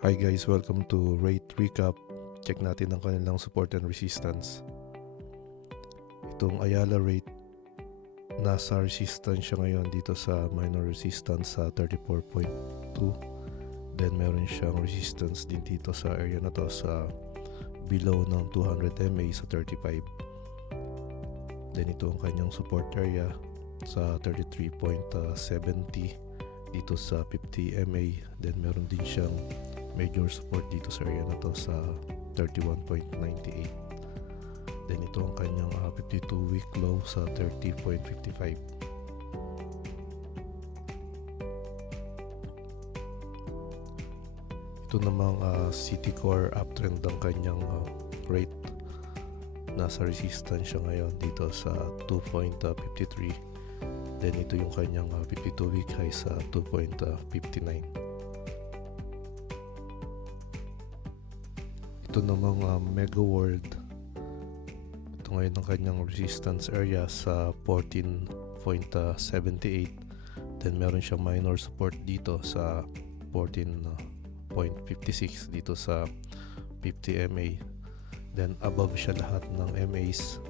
Hi guys, welcome to REIT Recap. Check natin ang kanilang support and resistance. Itong Ayala REIT, nasa resistance siya ngayon dito sa minor resistance sa 34.2. Then meron siyang resistance din dito sa area na to sa below ng 200 MA sa 35. Then ito ang kanyang support area sa 33.70 dito sa 50 MA. Then meron din siyang major support dito sa area na to sa 31.98. Then ito ang kanyang 52-week low sa 30.55. Ito namang Citicore uptrend ang kanyang rate. Nasa resistance siya ngayon dito sa 2.53. Then ito yung kanyang 52-week high sa 2.59. Ito namang Megaworld. Ito ngayon ang kanyang resistance area sa 14.78. Then meron siyang minor support dito sa 14.56 dito sa 50 MA. Then above siya lahat ng MAs.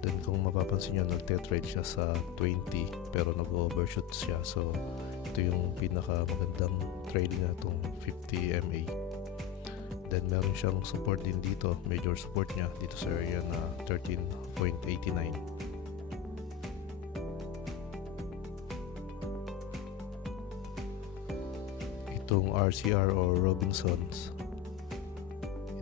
Then kung mapapansin nyo, nagte-trade siya sa 20 pero nag-overshoot siya. So ito yung pinaka magandang trade na itong 50 MA. Then meron siyang support din dito, major support niya dito sa area na 13.89. Itong RCR o Robinsons,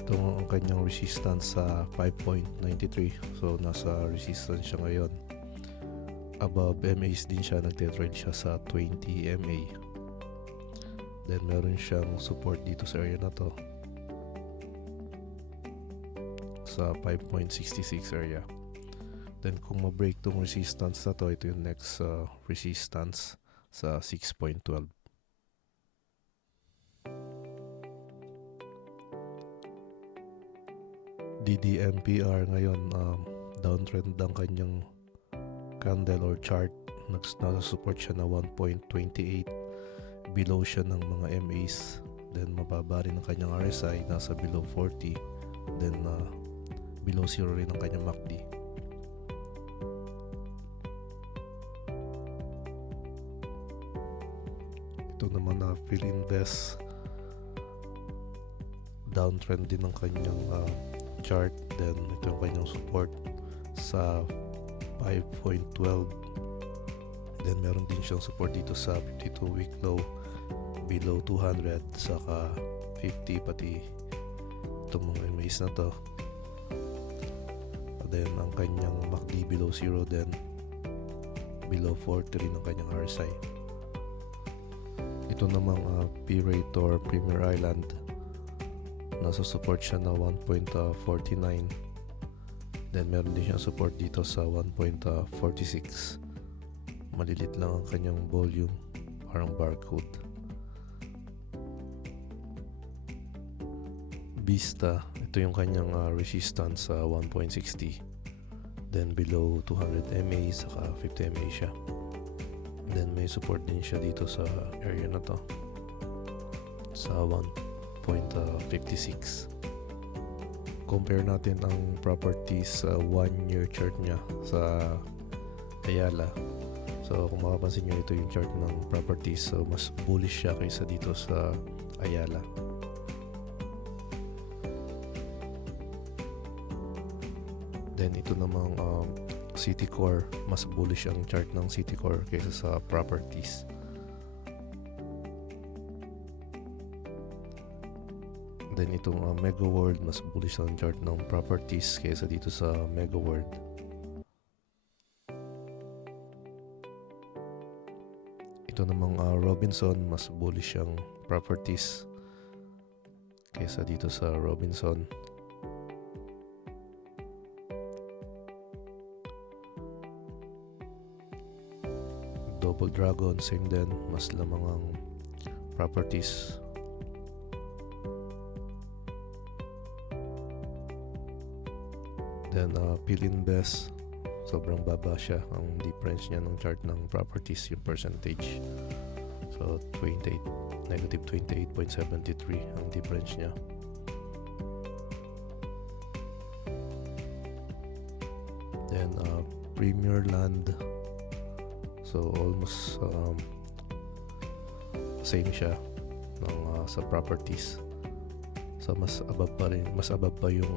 itong ang kanyang resistance sa 5.93. So nasa resistance siya ngayon. Above MAs din siya, nagte-trade siya sa 20 MA. Then meron siyang support dito sa area na to sa 5.66 area. Then kung ma-break tong resistance na to, ito yung next resistance sa 6.12. DDMPR ngayon, downtrend ang kanyang candle or chart. Nasa support siya na 1.28. Below siya ng mga MAs. Then mababa rin ang kanyang RSI, nasa below 40. Then below 0 rin ang kanyang MACD. Ito naman na Fininvest, downtrend din ang kanyang chart. Then ito yung kanyang support sa 5.12. Then meron din siyang support dito sa 52-week low below 200 saka 50 pati itong mga MAs na to. Then ang kanyang MACD below 0, then below 40 rin ang kanyang RSI. Ito namang PREIT or Premier Island, nasa support siya na 1.49. Then meron din siyang support dito sa 1.46. Malilit lang ang kanyang volume, parang barcode. Vista, ito yung kanyang resistance sa 1.60. Then below 200 MA saka 50 MA siya. Then may support din siya dito sa area na to sa 1.56. Compare natin ang properties sa 1-year chart niya sa Ayala. So kung makapansin nyo, ito yung chart ng properties. So mas bullish siya kaysa dito sa Ayala. Then ito namang Citicore, mas bullish ang chart ng Citicore kaysa sa properties. Then itong Megaworld, mas bullish ang chart ng properties kaysa dito sa Megaworld. Ito namang Robinson, mas bullish ang properties kaysa dito sa Robinson. Double Dragon, same din, mas lamang ang properties. Then Fininvest, sobrang baba siya ang difference niya ng chart ng properties, yung percentage. So So negative 28.73 ang difference niya. Then Premier Land, so almost same siya ng sa properties. So mas above pa yung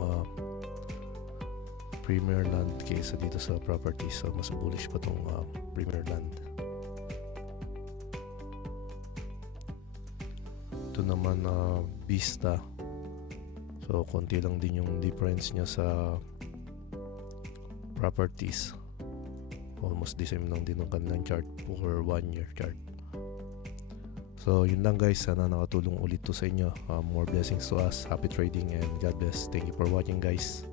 Premier Land kaysa dito sa properties. So mas bullish pa tong Premier Land. Ito naman Vista. So konti lang din yung difference niya sa properties. Almost the same lang din ng kanilang chart for 1 year chart. So yun lang guys, sana nakatulong ulit to sa inyo. More blessings to us, happy trading, and God bless. Thank you for watching guys.